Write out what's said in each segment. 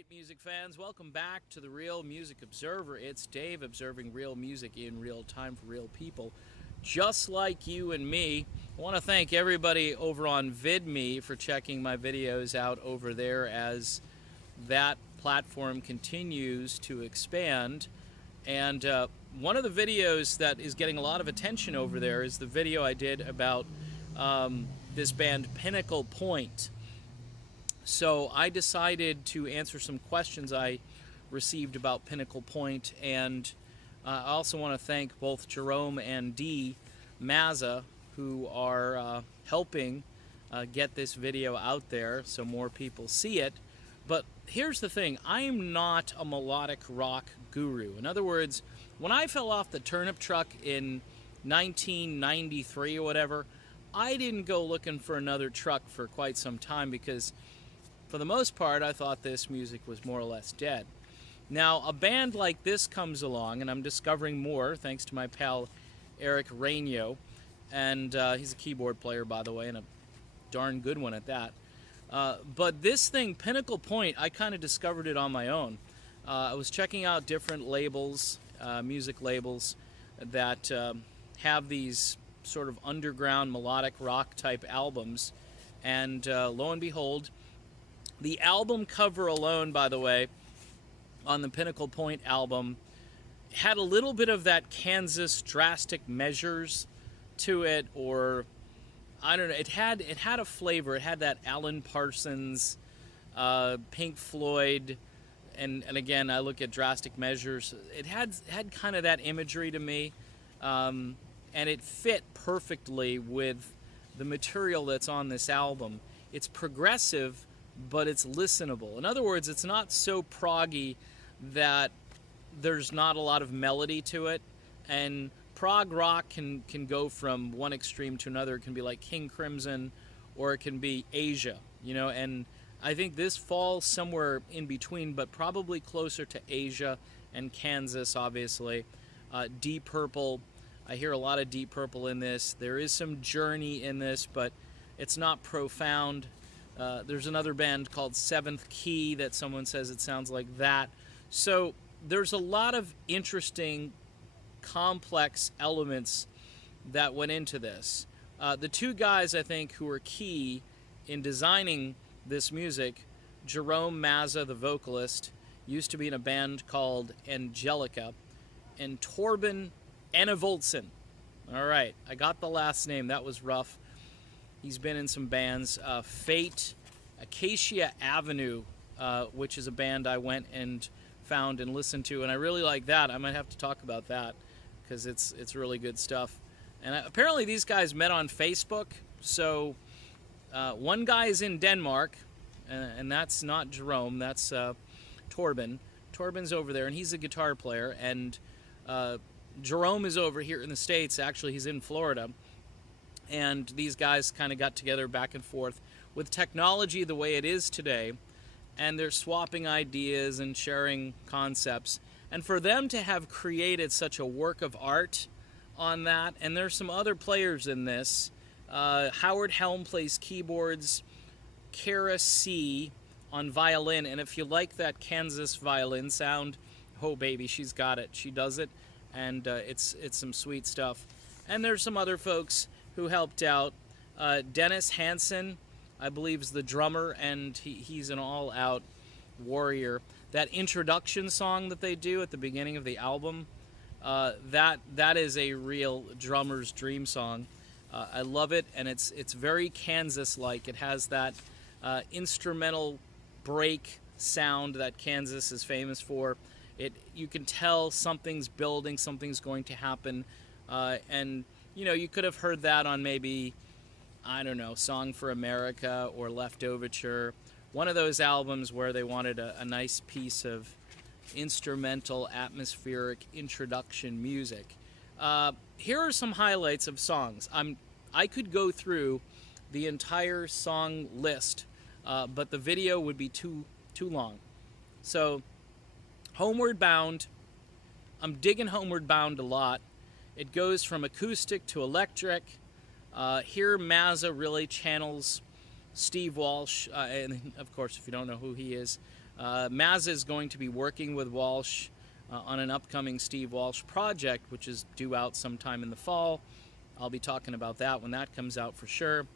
right, music fans, welcome back to the Real Music Observer. It's Dave observing real music in real time for real people, just like you and me. I want to thank everybody over on VidMe for checking my videos out over there as that platform continues to expand. And one of the videos that is getting a lot of attention over there is the video I did about this band Pinnacle Point. So I decided to answer some questions I received about Pinnacle Point, and I also want to thank both Jerome and Dee Mazza, who are helping get this video out there so more people see it. But here's the thing, I am not a melodic rock guru. In other words, when I fell off the turnip truck in 1993 or whatever, I didn't go looking for another truck for quite some time because for the most part, I thought this music was more or less dead. Now, a band like this comes along, and I'm discovering more thanks to my pal Eric Rainio, and he's a keyboard player, by the way, and a darn good one at that. But this thing, Pinnacle Point, I kind of discovered it on my own. I was checking out different labels, music labels, that have these sort of underground melodic rock type albums, and lo and behold, the album cover alone, by the way, on the Pinnacle Point album, had a little bit of that Kansas Drastic Measures to it, or I don't know. It had a flavor. It had that Alan Parsons, Pink Floyd, and again, I look at Drastic Measures. It had kind of that imagery to me, and it fit perfectly with the material that's on this album. It's progressive, but it's listenable. In other words, it's not so proggy that there's not a lot of melody to it. And prog rock can go from one extreme to another. It can be like King Crimson, or it can be Asia, you know. And I think this falls somewhere in between, but probably closer to Asia and Kansas, obviously. Deep Purple, I hear a lot of Deep Purple in this. There is some Journey in this, but it's not profound. There's another band called Seventh Key that someone says it sounds like that. So there's a lot of interesting, complex elements that went into this. The two guys, I think, who were key in designing this music, Jerome Mazza, the vocalist, used to be in a band called Angelica, and Torben Enevoldsen. All right, I got the last name. That was rough. He's been in some bands, Fate, Acacia Avenue, which is a band I went and found and listened to, and I really like that. I might have to talk about that because it's really good stuff. And apparently these guys met on Facebook. So one guy is in Denmark, and that's not Jerome. That's Torben. Torben's over there, and he's a guitar player. And Jerome is over here in the States. Actually, he's in Florida. And these guys kind of got together back and forth. With technology the way it is today, and they're swapping ideas and sharing concepts. And for them to have created such a work of art on that, and there's some other players in this. Howard Helm plays keyboards, Kara C on violin, and if you like that Kansas violin sound, oh baby, she's got it. She does it, and it's some sweet stuff. And there's some other folks who helped out. Dennis Hansen, I believe, is the drummer, and he's an all-out warrior. That introduction song that they do at the beginning of the album, that is a real drummer's dream song. I love it, and it's very Kansas-like. It has that instrumental break sound that Kansas is famous for. You can tell something's building, something's going to happen, and you know, you could have heard that on maybe, I don't know, Song for America or Left Overture, one of those albums where they wanted a nice piece of instrumental, atmospheric introduction music. Here are some highlights of songs. I could go through the entire song list, but the video would be too long. So, Homeward Bound, I'm digging Homeward Bound a lot. It goes from acoustic to electric. Here Mazza really channels Steve Walsh, and of course, if you don't know who he is, Mazza is going to be working with Walsh on an upcoming Steve Walsh project, which is due out sometime in the fall. I'll be talking about that when that comes out for sure.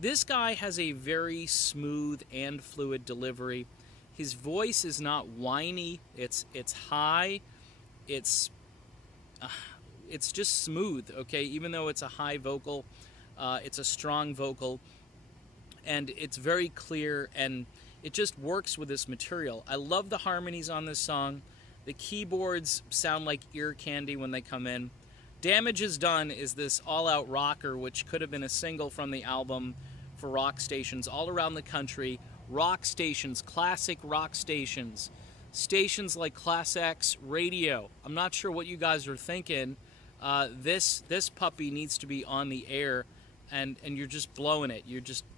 This guy has a very smooth and fluid delivery. His voice is not whiny. It's high. It's just smooth, okay? Even though it's a high vocal, it's a strong vocal, and it's very clear, and it just works with this material. I love the harmonies on this song. The keyboards sound like ear candy when they come in. Damage Is Done is this all-out rocker, which could have been a single from the album for rock stations all around the country. Rock stations, classic rock stations. Stations like Class X Radio. I'm not sure what you guys are thinking. This puppy needs to be on the air, and you're just blowing it.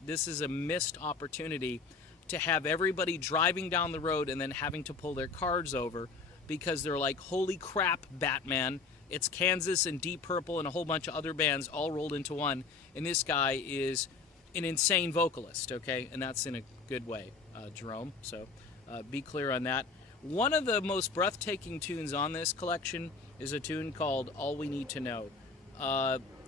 This is a missed opportunity to have everybody driving down the road and then having to pull their cars over because they're like, holy crap, Batman. It's Kansas and Deep Purple and a whole bunch of other bands all rolled into one, and this guy is an insane vocalist, okay? And that's in a good way, Jerome, so be clear on that. One of the most breathtaking tunes on this collection is a tune called All We Need to Know.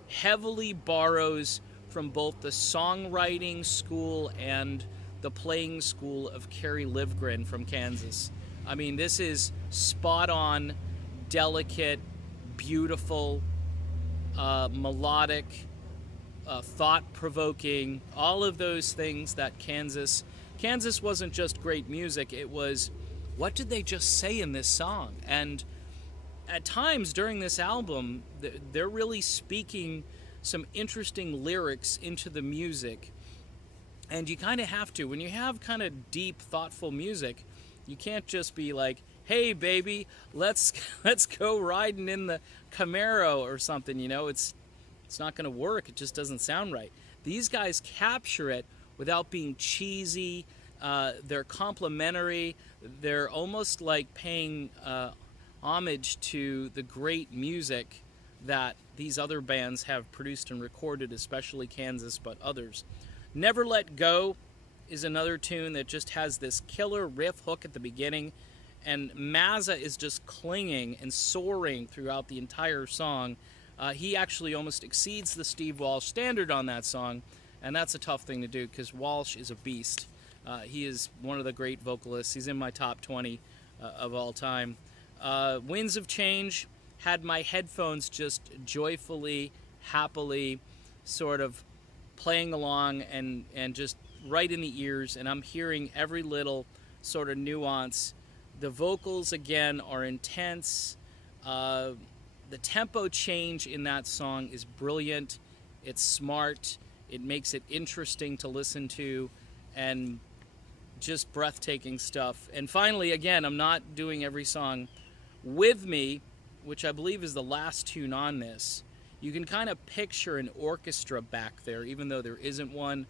Heavily borrows from both the songwriting school and the playing school of Kerry Livgren from Kansas. I mean, this is spot on, delicate, beautiful, melodic, thought-provoking, all of those things that Kansas wasn't just great music, it was, what did they just say in this song? And at times during this album, they're really speaking some interesting lyrics into the music, and you kind of have to. When you have kind of deep, thoughtful music, you can't just be like, hey baby, let's go riding in the Camaro or something, you know. It's not going to work. It just doesn't sound right. These guys capture it without being cheesy. They're complimentary. They're almost like paying homage to the great music that these other bands have produced and recorded, especially Kansas, but others. Never Let Go is another tune that just has this killer riff hook at the beginning, and Mazza is just clinging and soaring throughout the entire song. He actually almost exceeds the Steve Walsh standard on that song, and that's a tough thing to do because Walsh is a beast. He is one of the great vocalists. He's in my top 20 of all time. Winds of Change had my headphones just joyfully, happily sort of playing along and just right in the ears, and I'm hearing every little sort of nuance. The vocals, again, are intense. The tempo change in that song is brilliant. It's smart. It makes it interesting to listen to, and just breathtaking stuff. And finally, again, I'm not doing every song. With Me, which I believe is the last tune on this, you can kind of picture an orchestra back there, even though there isn't one,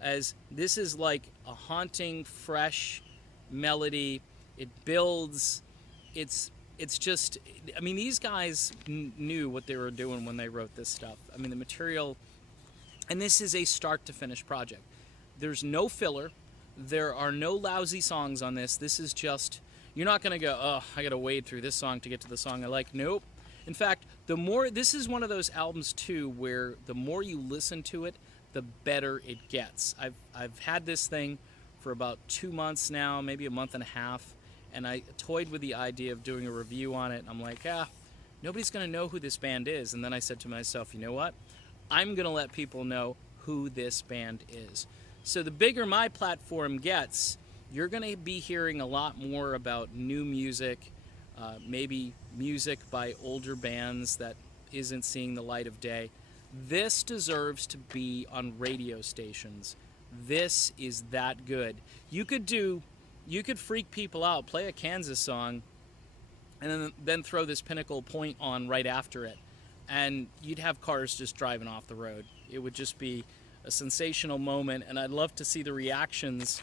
as this is like a haunting, fresh melody. It builds. It's just, I mean, these guys knew what they were doing when they wrote this stuff. I mean, the material, and this is a start to finish project. There's no filler. There are no lousy songs on this. This is just, you're not going to go, oh, I got to wade through this song to get to the song I like. Nope. In fact, this is one of those albums too where the more you listen to it, the better it gets. I've had this thing for about 2 months now, maybe a month and a half, and I toyed with the idea of doing a review on it, and I'm like, nobody's going to know who this band is. And then I said to myself, you know what? I'm going to let people know who this band is. So the bigger my platform gets, you're going to be hearing a lot more about new music, maybe music by older bands that isn't seeing the light of day. This deserves to be on radio stations. This is that good. You could freak people out, play a Kansas song, and then throw this Pinnacle Point on right after it, and you'd have cars just driving off the road. It would just be a sensational moment, and I'd love to see the reactions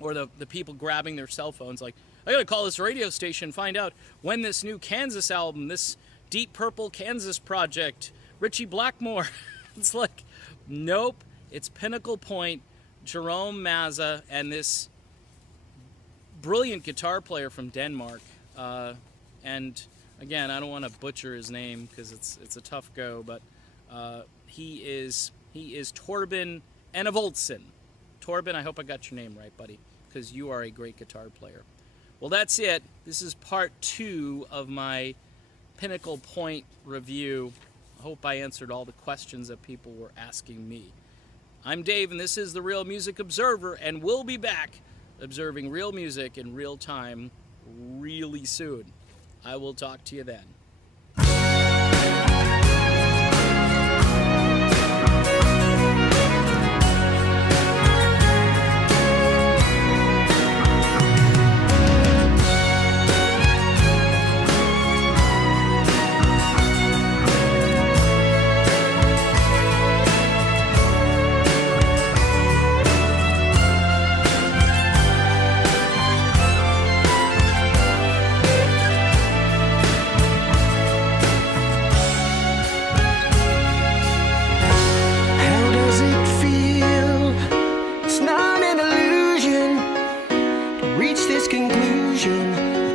or the people grabbing their cell phones like, I gotta call this radio station, find out when this new Kansas album, this Deep Purple Kansas project, Richie Blackmore. It's like, nope, it's Pinnacle Point. Jerome Mazza and this brilliant guitar player from Denmark. And again, I don't want to butcher his name because it's a tough go, but he is Torben Enevoldsen. Torben, I hope I got your name right, buddy, because you are a great guitar player. Well, that's it. This is part 2 of my Pinnacle Point review. I hope I answered all the questions that people were asking me. I'm Dave, and this is the Real Music Observer, and we'll be back observing real music in real time really soon. I will talk to you then.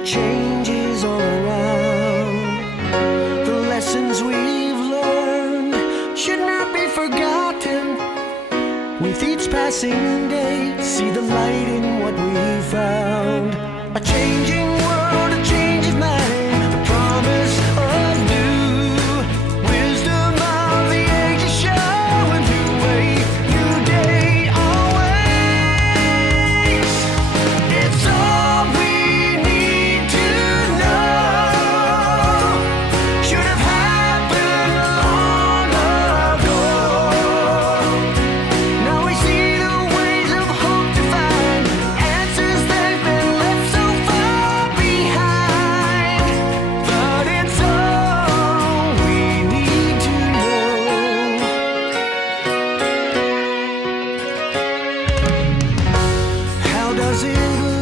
Changes all around. The lessons we've learned should not be forgotten. With each passing day, see the light in what we found. A changing world, a change of mind, a promise of new wisdom of the ages show a new way, new day always. It's all we does it